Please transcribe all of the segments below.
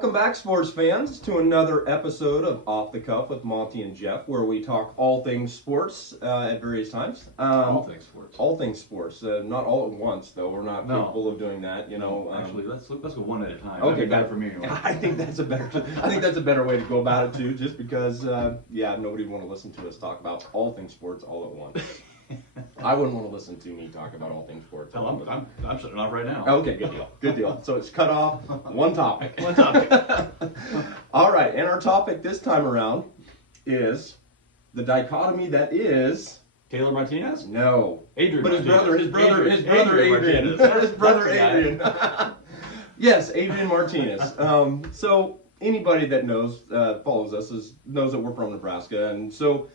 Welcome back, sports fans, to another episode of Off the Cuff with Monte and Geoff, where we talk all things sports at various times. All things sports. All things sports. Not all at once, though. We're not capable of doing that. Actually, let's go one at a time. Okay, better for me. Anyway. I think that's a better way to go about it too. Just because, nobody would want to listen to us talk about all things sports all at once. I wouldn't want to listen to me talk about all things sports. I'm shutting off right now. Okay, good deal. Good deal. So it's cut off. One topic. One topic. All right, and our topic this time around is the dichotomy that is Taylor Martinez? no. Adrian But Martinez. his brother Adrian. Martinez. His brother Adrian. Yes, Adrian Martinez. So anybody that knows, follows us, knows that we're from Nebraska, and so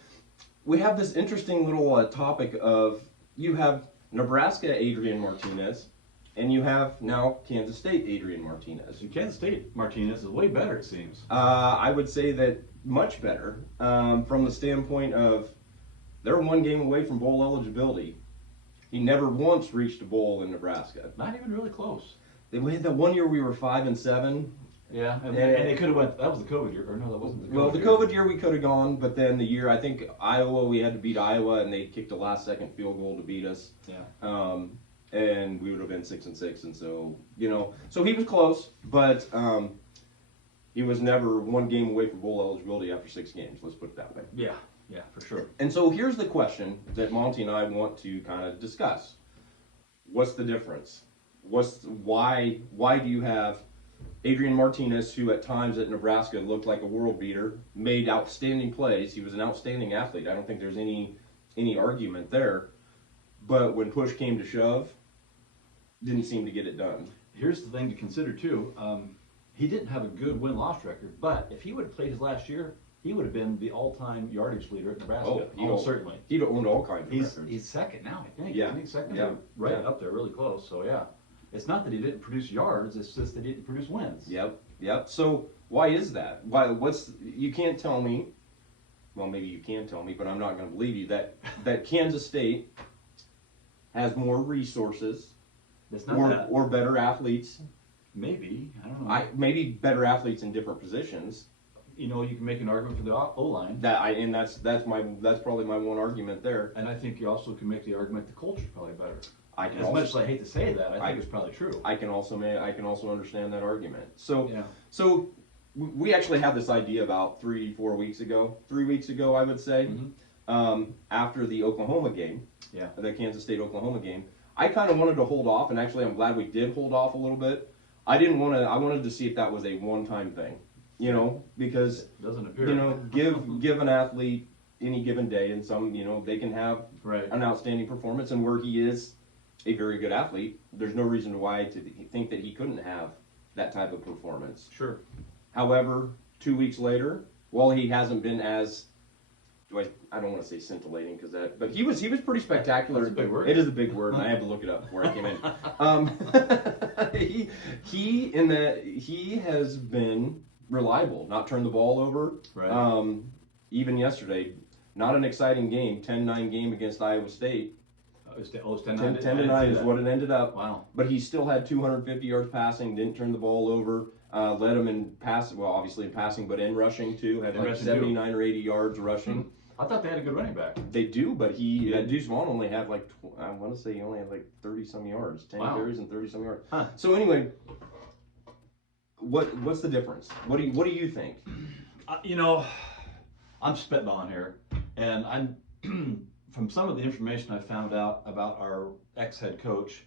we have this interesting little topic of you have Nebraska Adrian Martinez, and you have now Kansas State Adrian Martinez. And Kansas State Martinez is way better, it seems. I would say that much better from the standpoint of they're one game away from bowl eligibility. He never once reached a bowl in Nebraska. Not even really close. They had that one year we were 5-7. Yeah, and they could have went. That was the COVID year, or no, that wasn't the COVID year. Well, the COVID year we could have gone, but then the year I think Iowa we had to beat Iowa, and they kicked a last-second field goal to beat us. Yeah. And we would have been 6-6, and so so he was close, but he was never one game away from bowl eligibility after 6 games. Let's put it that way. Yeah, for sure. And so here's the question that Monty and I want to kind of discuss: what's the difference? Why do you have Adrian Martinez, who at times at Nebraska looked like a world beater, made outstanding plays. He was an outstanding athlete. I don't think there's any argument there. But when push came to shove, didn't seem to get it done. Here's the thing to consider too. He didn't have a good win-loss record, but if he would have played his last year, he would have been the all-time yardage leader at Nebraska. Almost certainly. He'd owned all kinds of records. He's second now, I think. Yeah. I think second. Yeah. Right Yeah. up there, really close. So yeah. It's not that he didn't produce yards, it's just that he didn't produce wins. Yep. So why is that? You can't tell me, well maybe you can tell me, but I'm not going to believe you, that Kansas State has more resources or better athletes. Maybe, I don't know. Maybe better athletes in different positions. You can make an argument for the O-line. That's probably my one argument there. And I think you also can make the argument the culture's probably better. As much as I hate to say that, I think it's probably true. I can also understand that argument. So, yeah. So we actually had this idea about 3 weeks ago, I would say, after the Oklahoma game, the Kansas State Oklahoma game. I kind of wanted to hold off, and actually I'm glad we did hold off a little bit. I wanted to see if that was a one-time thing, because it doesn't appear. Give an athlete any given day, and some, they can have an outstanding performance, and where he is a very good athlete, there's no reason to think that he couldn't have that type of performance. Sure. However, 2 weeks later, while he hasn't been as, I don't want to say scintillating but he was pretty spectacular. That's a big word. It is a big word, and I had to look it up before I came in. He has been reliable, not turned the ball over. Right. Even yesterday, not an exciting game, 10-9 game against Iowa State. It was 10-9. 10-9 is what it ended up. Wow. But he still had 250 yards passing, didn't turn the ball over, led him in passing, well, obviously in passing, but in rushing too, had like 79 or 80 yards rushing. I thought they had a good running back. They do, but Deuce Vaughn only had I want to say he only had 30-some yards, 10 carries and 30-some yards. Huh. So anyway, what's the difference? What do you think? I'm spitballing here, and I'm from some of the information I found out about our ex-head coach,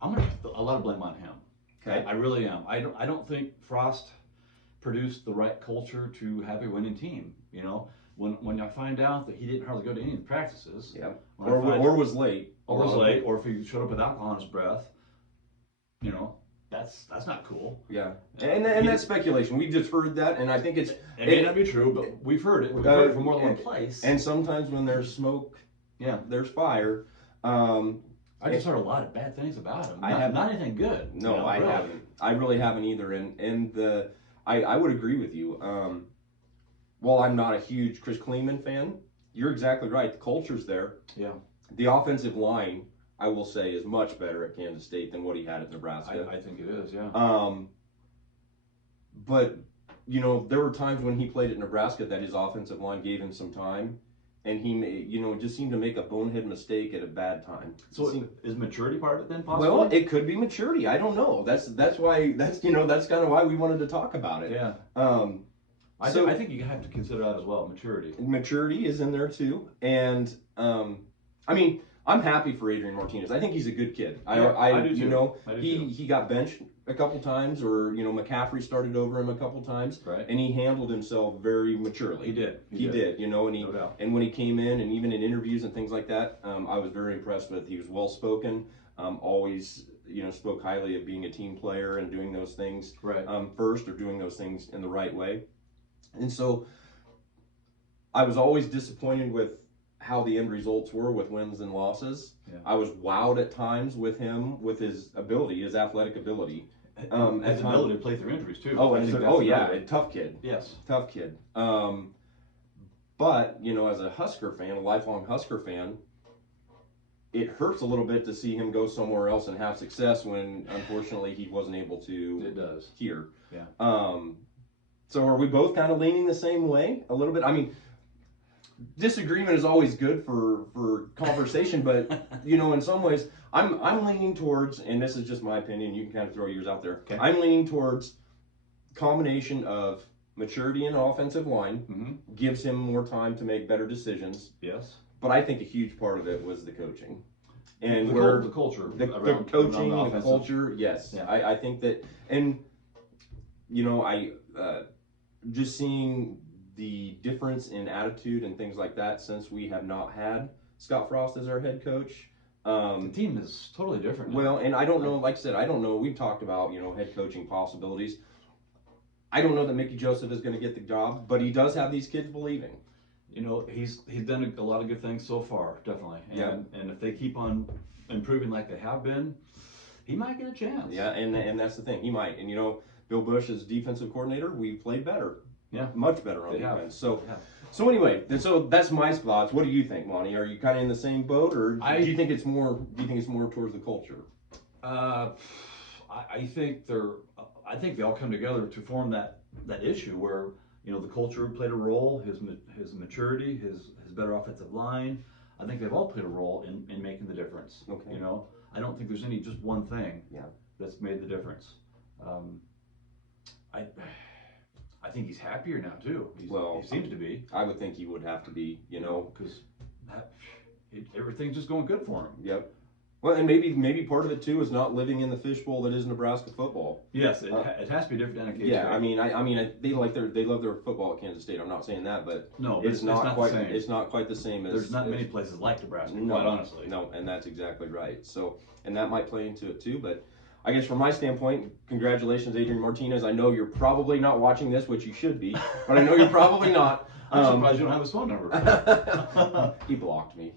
I'm going to put a lot of blame on him. Okay. I really am. I don't think Frost produced the right culture to have a winning team. When I find out that he didn't hardly go to any of the practices, or was late, or if he showed up with alcohol on his breath, that's not cool. Yeah, and that's speculation. We just heard that, and I think it may not be true, but we've heard it. We've heard it from more than one place. And sometimes when there's smoke, there's fire. I just heard a lot of bad things about him. Not anything good. No, I haven't. I really haven't either. And I would agree with you. While I'm not a huge Chris Kleeman fan, you're exactly right. The culture's there. Yeah. The offensive line, I will say, is much better at Kansas State than what he had at Nebraska. I think it is, yeah. but you know, there were times when he played at Nebraska that his offensive line gave him some time, and he just seemed to make a bonehead mistake at a bad time. So is maturity part of it then, possibly? Well, it could be maturity. I don't know. That's why that's kind of why we wanted to talk about it. Yeah. I think you have to consider that as well. Maturity is in there too, and I mean, I'm happy for Adrian Martinez. I think he's a good kid. I do too. You know, I do he got benched a couple times, or you know, McCaffrey started over him a couple times, right? And he handled himself very maturely. He did. He did. You know, and no doubt. and when he came in, and even in interviews and things like that, I was very impressed with. He was well spoken. Always, you know, spoke highly of being a team player and doing those things right. First, or doing those things in the right way. And so I was always disappointed with how the end results were with wins and losses. Yeah. I was wowed at times with him, with his ability, his athletic ability. His ability to play through injuries too. A tough kid. Yes. Tough kid. But, you know, as a Husker fan, a lifelong Husker fan, it hurts a little bit to see him go somewhere else and have success when, unfortunately, he wasn't able to It does. here. Yeah. So are we both kind of leaning the same way a little bit? I mean, disagreement is always good for conversation, but you know, in some ways, I'm leaning towards, and this is just my opinion. You can kind of throw yours out there. Okay. I'm leaning towards combination of maturity in offensive line, gives him more time to make better decisions. Yes. But I think a huge part of it was the coaching, and the culture, the coaching, the culture. Yes, yeah. I think that, and you know, just seeing the difference in attitude and things like that since we have not had Scott Frost as our head coach. The team is totally different now. Well, and I don't know, like I said, I don't know. We've talked about, you know, head coaching possibilities. I don't know that Mickey Joseph is going to get the job, but he does have these kids believing. You know, he's done a lot of good things so far, definitely. And if they keep on improving like they have been, he might get a chance. Yeah, and that's the thing. He might. And, you know, Bill Bush as defensive coordinator, we played better. Yeah. Much better on defense. So anyway, so that's my thoughts. What do you think, Monty? Are you kind of in the same boat, or do you think it's more towards the culture? I think they all come together to form that issue where, you know, the culture played a role, his maturity, his better offensive line. I think they've all played a role in making the difference. Okay. You know, I don't think there's any just one thing Yeah. that's made the difference. I think he's happier now too. He seems to be. I would think he would have to be, you know, because everything's just going good for him. Yep. Well, and maybe part of it too is not living in the fishbowl that is Nebraska football. Yes, it has to be different than a K-State. Yeah, I mean, they love their football at Kansas State. I'm not saying that, but no, it's not quite the same. It's not quite the same as. There's not many places like Nebraska, no, quite honestly. No, and that's exactly right. So, and that might play into it too, but. I guess from my standpoint, congratulations, Adrian Martinez. I know you're probably not watching this, which you should be, but I know you're probably not. I'm surprised you don't have his phone number. He blocked me.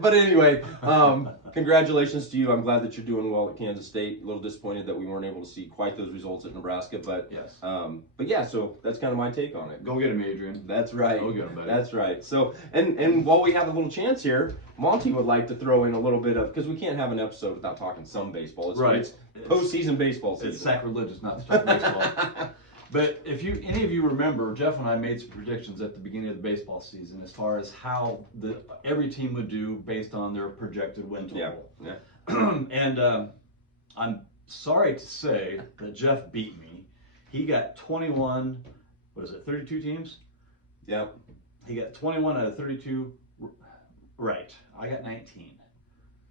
But anyway, congratulations to you. I'm glad that you're doing well at Kansas State. A little disappointed that we weren't able to see quite those results at Nebraska, but yes. But yeah, so that's kind of my take on it. Go get him, Adrian. That's right. Go get him, buddy. That's right. So, and while we have a little chance here, Monty would like to throw in a little bit of, because we can't have an episode without talking some baseball. It's postseason baseball season. It's sacrilegious not to talk baseball. But if any of you remember, Jeff and I made some predictions at the beginning of the baseball season as far as how every team would do based on their projected win total. Yeah. And I'm sorry to say that Jeff beat me. He got 21, 32 teams? Yeah. He got 21 out of 32 right. I got 19.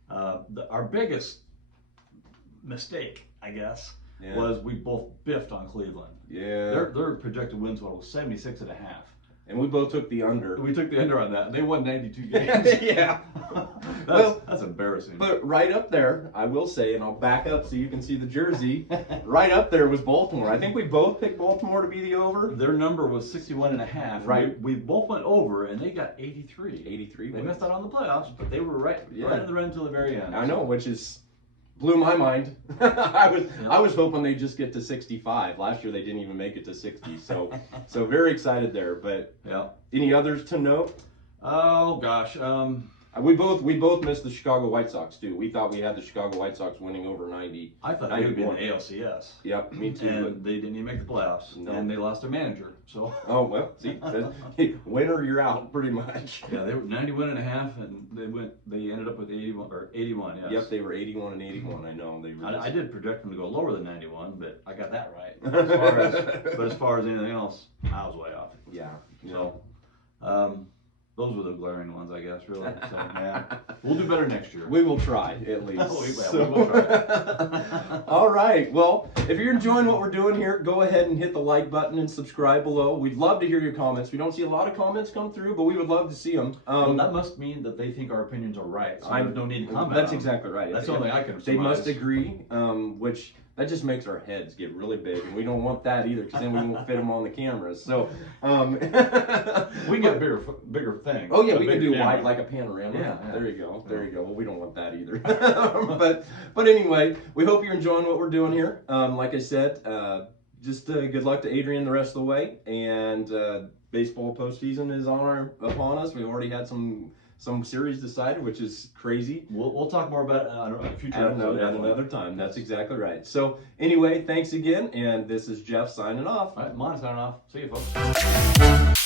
Our biggest mistake, I guess, was we both biffed on Cleveland. Yeah. Their projected win total was 76.5. And we both took the under. We took the under on that. They won 92 games. Yeah. That's embarrassing. But right up there, I will say, and I'll back up so you can see the jersey, right up there was Baltimore. I think we both picked Baltimore to be the over. Their number was 61.5. Right. We both went over, and they got 83. 83 They missed out on the playoffs, but they were right in the red until the very end. I know, which is... blew my mind. I was hoping they'd just get to 65. Last year they didn't even make it to 60. So very excited there. But any others to note? Oh gosh, We both missed the Chicago White Sox too. We thought we had the Chicago White Sox winning over 90. I thought they would be in the ALCS. Yep, me too. And they didn't even make the playoffs. No. And they lost their manager. So. Oh well, see, winner you're out pretty much. Yeah, they were 91.5, and they ended up with 81 or 81. Yes. Yep, they were 81 and 81. I know they were. I did project them to go lower than 91, but I got that right. As far as anything else, I was way off. Yeah. So, those were the glaring ones, I guess, really. So, yeah, we'll do better next year. We will try, at least. We will try. All right. Well, if you're enjoying what we're doing here, go ahead and hit the like button and subscribe below. We'd love to hear your comments. We don't see a lot of comments come through, but we would love to see them. Well, that must mean that they think our opinions are right, so there's no need to comment. That's exactly right. That's the only thing I can surmise. They must agree, which that just makes our heads get really big, and we don't want that either, because then we won't fit them on the cameras. So, we can get bigger things. Oh yeah, we can do wide like a panorama. Yeah. There you go. There you go. Well, we don't want that either. but anyway, we hope you're enjoying what we're doing here. Like I said, just good luck to Adrian the rest of the way, and baseball postseason is upon us. We've already had some series decided, which is crazy. We'll talk more about it on a future episode. At another time. That's exactly right. So anyway, thanks again, and this is Geoff signing off. All right, Monte signing off. See you, folks.